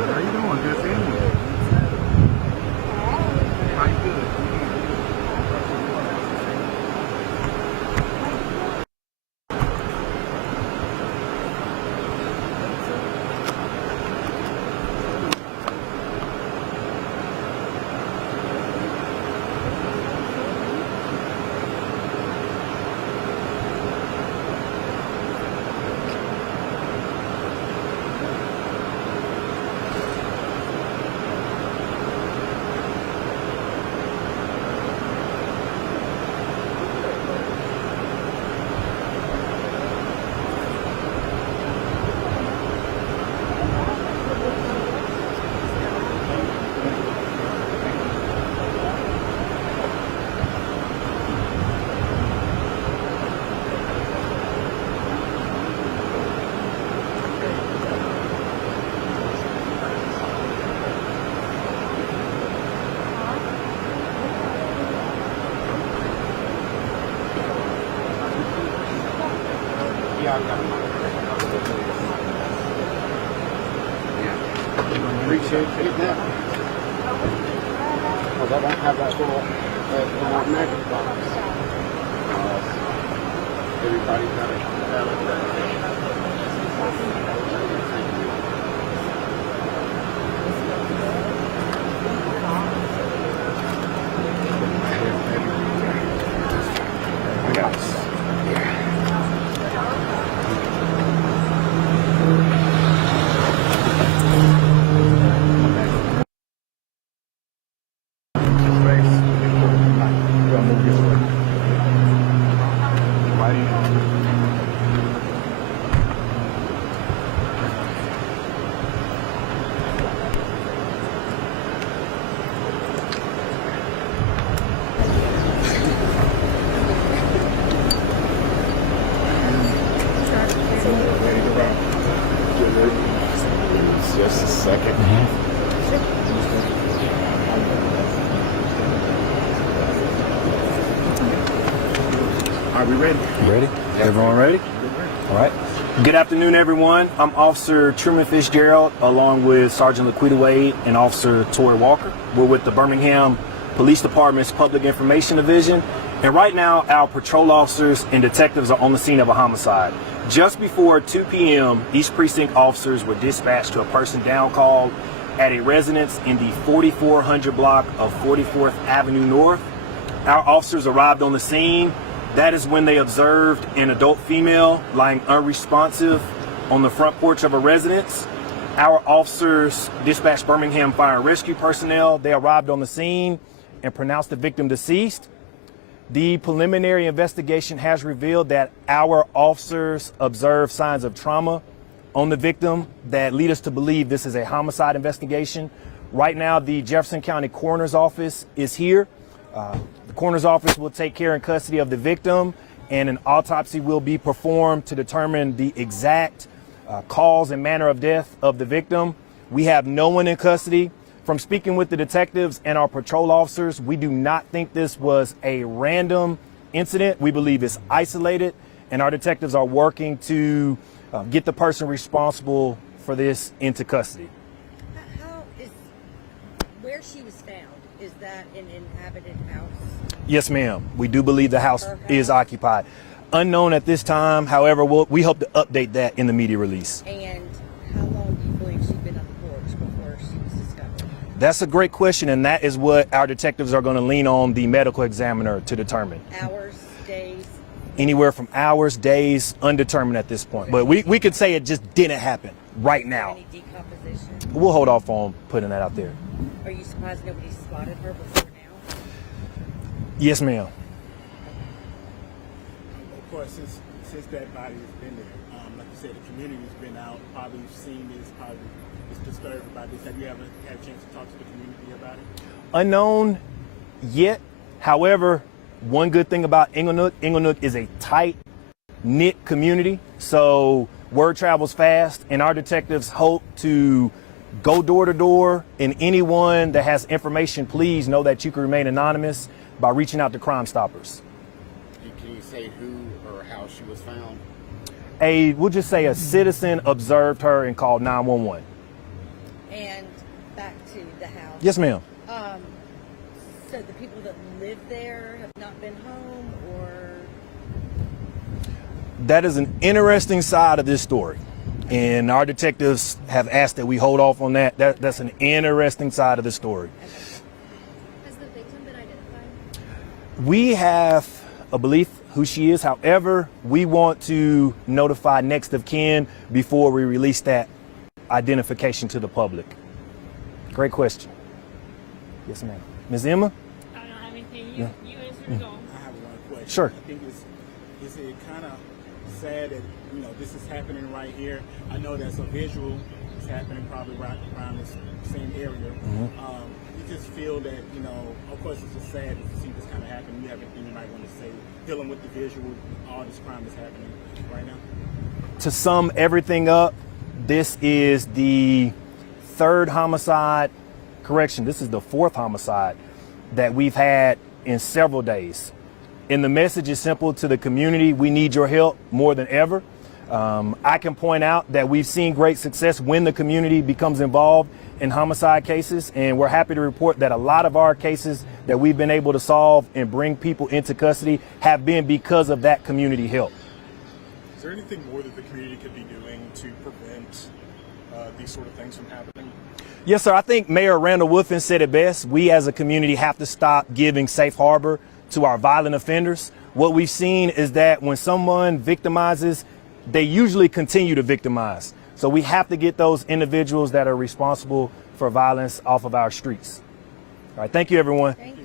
how you doing? Good seeing you. How you doing? Appreciate that. Because I don't have that little magic box. Everybody's got it. I got it. Just a second. Are we ready? Ready? Everyone ready? All right. Good afternoon, everyone. I'm Officer Truman Fitzgerald, along with Sergeant Laquita Wade and Officer Tori Walker. We're with the Birmingham Police Department's Public Information Division. And right now, our patrol officers and detectives are on the scene of a homicide. Just before 2 p.m., each precinct officers were dispatched to a person down call at a residence in the 4400 block of 44th Avenue North. Our officers arrived on the scene. That is when they observed an adult female lying unresponsive on the front porch of a residence. Our officers dispatched Birmingham Fire and Rescue personnel. They arrived on the scene and pronounced the victim deceased. The preliminary investigation has revealed that our officers observed signs of trauma on the victim that lead us to believe this is a homicide investigation. Right now, the Jefferson County Coroner's Office is here. The Coroner's Office will take care and custody of the victim, and an autopsy will be performed to determine the exact cause and manner of death of the victim. We have no one in custody. From speaking with the detectives and our patrol officers, we do not think this was a random incident. We believe it's isolated, and our detectives are working to get the person responsible for this into custody. Where she was found, is that an inhabited house? Yes, ma'am. We do believe the house is occupied. Unknown at this time. However, we hope to update that in the media release. And how long do you believe she'd been on the porch before she was discovered? That's a great question, and that is what our detectives are going to lean on the medical examiner to determine. Hours, days? Anywhere from hours, days, undetermined at this point. But we could say it just didn't happen right now. Any decomposition? We'll hold off on putting that out there. Are you surprised nobody spotted her before now? Yes, ma'am. Of course, since that body has been there, like you said, the community's been out, probably seen this, probably is disturbed about this. Have you ever had a chance to talk to the community about it? Unknown yet. However, one good thing about Inglenook is a tight-knit community, so word travels fast, and our detectives hope to go door to door, and anyone that has information, please know that you can remain anonymous by reaching out to Crime Stoppers. Can you say who or how she was found? We'll just say a citizen observed her and called 911. And back to the house. Yes, ma'am. So the people that live there have not been home, or That is an interesting side of this story. And our detectives have asked that we hold off on that. That's an interesting side of the story. Has the victim been identified? We have a belief who she is. However, we want to notify next of kin before we release that identification to the public. Great question. Yes, ma'am. Ms. Emma? I don't have anything. Yeah. You answer it all. I have one question. Sure. I think it's kind of sad that this is happening right here. I know that's a visual. It's happening probably right around this same area. You just feel that of course it's just sad to see this kind of happen. You have anything you might want to say dealing with the visual, all this crime that's happening right now? To sum everything up, this is the third homicide. Correction, this is the fourth homicide that we've had in several days. And the message is simple to the community: we need your help more than ever. I can point out that we've seen great success when the community becomes involved in homicide cases, and we're happy to report that a lot of our cases that we've been able to solve and bring people into custody have been because of that community help. Is there anything more that the community could be doing to prevent these sort of things from happening? Yes, sir. I think Mayor Randall Wolfen said it best. We as a community have to stop giving safe harbor to our violent offenders. What we've seen is that when someone victimizes, they usually continue to victimize. So we have to get those individuals that are responsible for violence off of our streets. All right. Thank you, everyone. thank